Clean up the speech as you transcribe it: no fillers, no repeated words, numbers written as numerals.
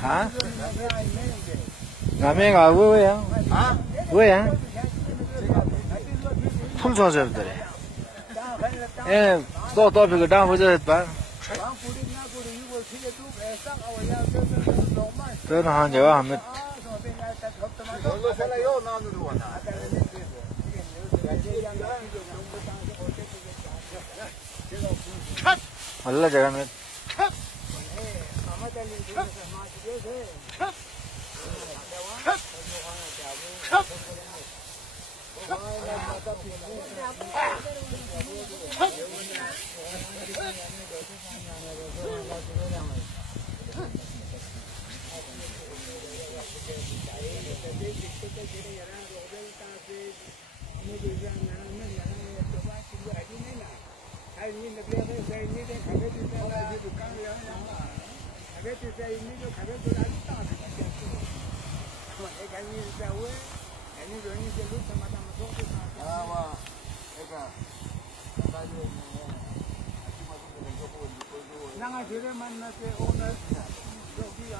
hả 남의 가고야 왜야 풀 선수들 또 그거 다 보자 봐 저는 한 제가 하면 알라 제가 하면 나가 저래 만나서 오늘 여기